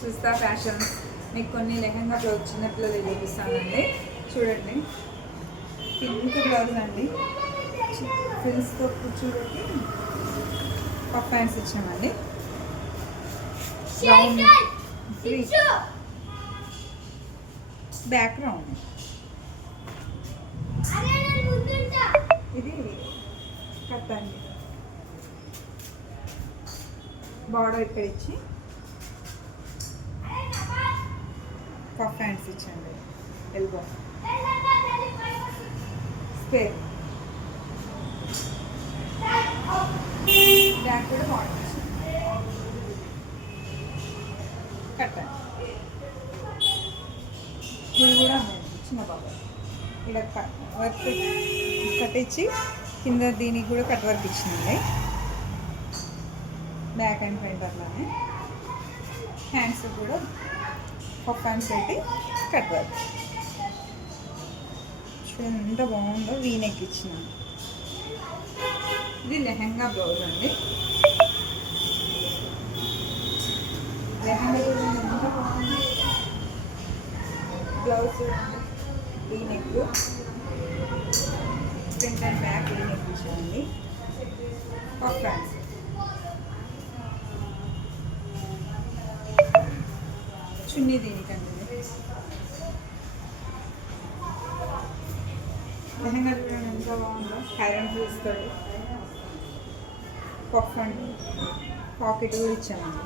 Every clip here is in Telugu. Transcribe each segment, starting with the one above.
సుస్తా ఫ్యాషన్స్ మీకు కొన్ని లెహంగా బ్లౌజ్ చిన్నపిల్లలు చూపిస్తానండి. చూడండి, పింక్ బ్లౌజ్ అండి, ఫ్రిల్స్తో కూర్చోబెట్టి పఫ్ ప్యాంట్స్ ఇచ్చామండి. Round back round. ఇది కట్ అండి, బార్డర్ ఇక్కడ ఇచ్చి పఫ్ ప్యాంట్స్ ఇచ్చండి. ఎల్బో స్పేర్ బ్యాక్ కూడా బార్డర్ కట్టండి. ఇది కూడా చిన్న బాబా ఇలా వర్క్ కట్టించి కింద దీనికి కూడా కట్ వర్క్ ఇచ్చిందండి. బ్యాక్ అండ్ ఫ్రంట్ అట్లానే హ్యాండ్స్ కూడా పఫ్ హ్యాండ్స్ పెట్టి కట్ వర్క్. చూడండి ఎంత బాగుందో, వీనెక్ ఇచ్చినాను. ఇది లెహంగా బ్లౌజ్ అండి. లెహంగా కూడా ఎంత బాగుంది. Blouse V-neck, front and back V-neck ఇచ్చానండి. పఫ్ హ్యాండ్స్ చున్నీ దీనికండి. లెహంగా చూడండి ఎంత బాగుందో, ఐరన్ చూస్తాడు. పఫ్ అండ్ పాకెట్ కూడా ఇచ్చామండి.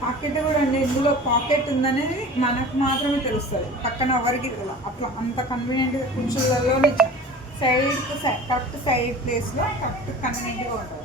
పాకెట్ కూడా అండి, ఇందులో పాకెట్ ఉందనేది మనకు మాత్రమే తెలుస్తుంది, పక్కన ఎవరికి అట్లా అంత కన్వీనియంట్గా కొంచెంలోనే ఇచ్చాం. సైడ్కి కరెక్ట్ సైడ్ ప్లేస్లో కరెక్ట్ కన్వీనియంట్గా ఉంటుంది.